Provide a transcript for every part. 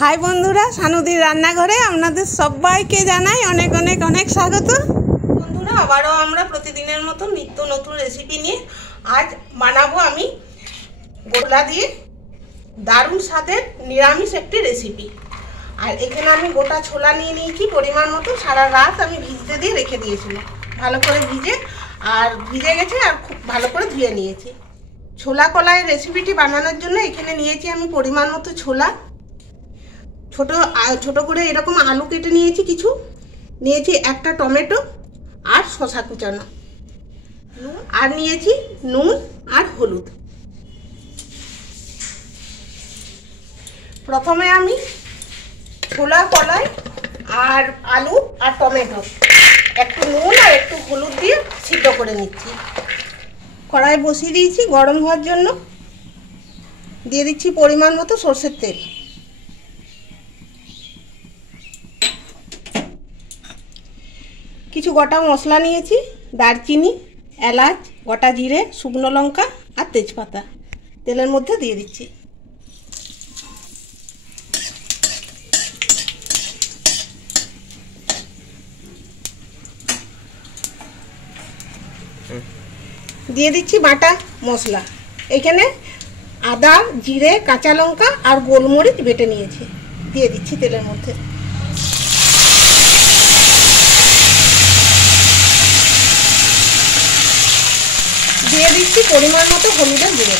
High বন্ধুরা, সানুদির রান্নাঘরে আপনাদের সবাইকে জানাই অনেক অনেক অনেক স্বাগত। বন্ধুরা, আবারও আমরা প্রতিদিনের মতো নিত্য নতুন রেসিপি নিয়ে আজ বানাবো আমি গোলা দিয়ে দারুণ স্বাদের নিরামিষ একটি রেসিপি। আর এখানে আমি গোটা ছোলা নিয়ে নিয়েছি পরিমাণ মতো। সারা রাত আমি ভিজতে দিয়ে রেখে দিয়েছিলাম, ভালো করে ভিজে গেছে আর খুব ভালো করে ধুয়ে নিয়েছি। ছোলা কলাই রেসিপিটি বানানোর জন্য এখানে নিয়েছি আমি পরিমাণ মতো ছোলা, ছোট করে এরকম আলু কেটে নিয়েছি, কিছু নিয়েছি, একটা টমেটো আর শসা কুচানো, আর নিয়েছি নুন আর হলুদ। প্রথমে আমি ছোলা কলাই আর আলু আর টমেটো একটু নুন আর একটু হলুদ দিয়ে সিদ্ধ করে নিচ্ছি। কড়াই বসিয়ে দিয়েছি গরম হওয়ার জন্য। দিয়ে দিচ্ছি পরিমাণ মতো সরষের তেল। কিছু গোটা মশলা নিয়েছি, দারচিনি, এলাচ, গোটা জিরে, শুকনো লঙ্কা আর তেজপাতা তেলের মধ্যে দিয়ে দিচ্ছি। দিয়ে দিচ্ছি বাটা মশলা। এখানে আদা, জিরে, কাঁচা লঙ্কা আর গোলমরিচ বেটে নিয়েছি, দিয়ে দিচ্ছি তেলের মধ্যে। দিয়ে দিচ্ছি পরিমাণ মতো হলুদের গুঁড়ো।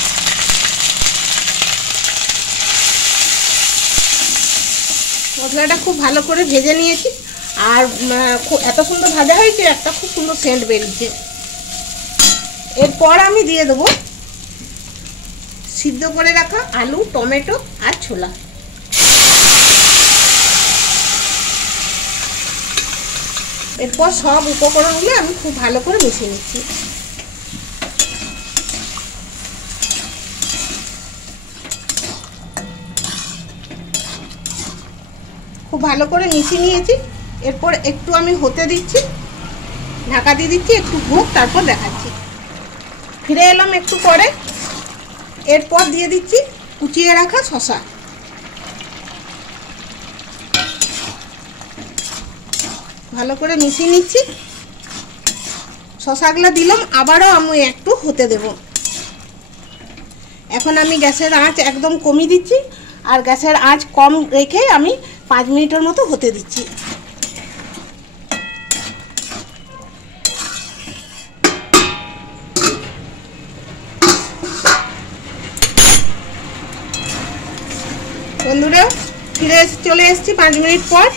মশলাটা খুব ভালো করে ভেজে নিয়েছি, আর এত সুন্দর ভাজা হয়েছে, একটা খুব সুন্দর সেন্ট বেরিয়েছে। এরপর আমি দিয়ে দেবো সিদ্ধ করে রাখা আলু, টমেটো আর ছোলা। এরপর সব উপকরণগুলো আমি খুব ভালো করে মিশিয়ে নিচ্ছি। খুব ভালো করে মিশিয়ে নিয়েছি। এরপর একটু আমি হতে দিচ্ছি, ঢাকা দিয়ে দিচ্ছি, একটু হোক, তারপর দেখাচ্ছি। ফিরে এলাম একটু পরে। এরপর দিয়ে দিচ্ছি কুচিয়ে রাখা শসা। ভালো করে মিশিয়ে নিচ্ছি। শসাগুলো দিলাম, আবারও আমি একটু হতে দেব। এখন আমি গ্যাসের আঁচ একদম কমিয়ে দিচ্ছি, আর গ্যাসের আঁচ কম রেখে আমি 5 মিনিটের মতো হতে দিচ্ছি। বন্ধুরা, ফিরে চলে এসেছি 5 মিনিট পর।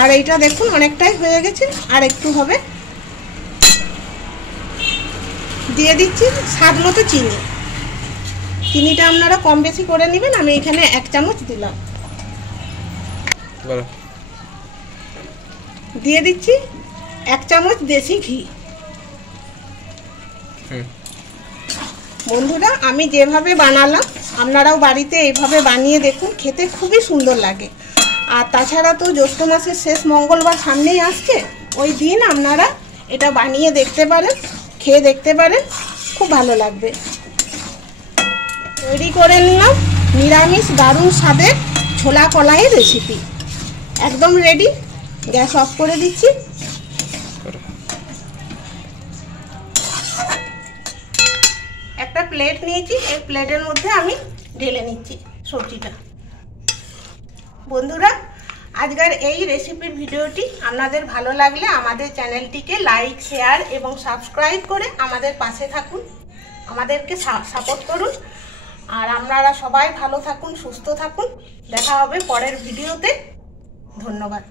আর এইটা দেখুন অনেকটাই হয়ে গেছে, আর একটু হবে। দিয়ে দিচ্ছি স্বাদ মতো চিনি। চিনিটা আপনারা কম বেশি করে নেবেন, আমি এখানে 1 চামচ দিলাম। দিয়ে দিচ্ছি 1 চামচ দেশি ঘি। বন্ধুরা, আমি যেভাবে বানালাম আপনারাও বাড়িতে এইভাবে বানিয়ে দেখুন, খেতে খুবই সুন্দর লাগে। আর তাছাড়া তো জ্যৈষ্ঠ মাসের শেষ মঙ্গলবার সামনেই আসছে, ওই দিন আপনারা এটা বানিয়ে দেখতে পারেন, খেয়ে দেখতে পারেন, খুব ভালো লাগবে। তৈরি করে নিলাম নিরামিষ দারুণ স্বাদের ছোলা কলাইয়ের রেসিপি, একদম রেডি। গ্যাস অফ করে দিচ্ছি। একটা প্লেট নিয়েছি, এই প্লেটের মধ্যে আমি ঢেলে নিচ্ছি সবজিটা। বন্ধুরা, আজকের এই রেসিপির ভিডিওটি আপনাদের ভালো লাগলে আমাদের চ্যানেলটিকে লাইক, শেয়ার এবং সাবস্ক্রাইব করে আমাদের পাশে থাকুন, আমাদেরকে সাপোর্ট করুন। আর আপনারা সবাই ভালো থাকুন, সুস্থ থাকুন। দেখা হবে পরের ভিডিওতে। ধন্যবাদ।